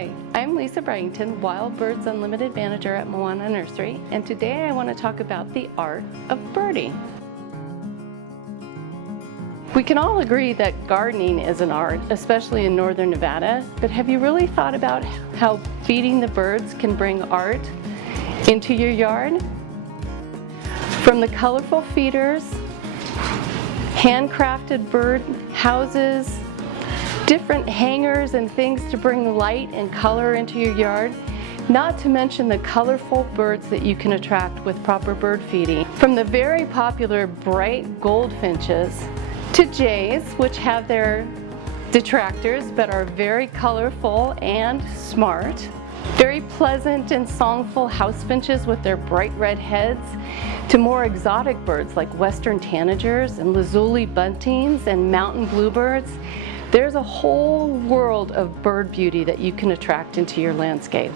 Hi, I'm Lisa Braginton, Wild Birds Unlimited Manager at Moana Nursery, and today I want to talk about the art of birding. We can all agree that gardening is an art, especially in northern Nevada, but have you really thought about how feeding the birds can bring art into your yard? From the colorful feeders, handcrafted bird houses, different hangers and things to bring light and color into your yard, not to mention the colorful birds that you can attract with proper bird feeding. From the very popular bright goldfinches to jays, which have their detractors but are very colorful and smart. Very pleasant and songful house finches with their bright red heads, to more exotic birds like western tanagers and lazuli buntings and mountain bluebirds. There's a whole world of bird beauty that you can attract into your landscape.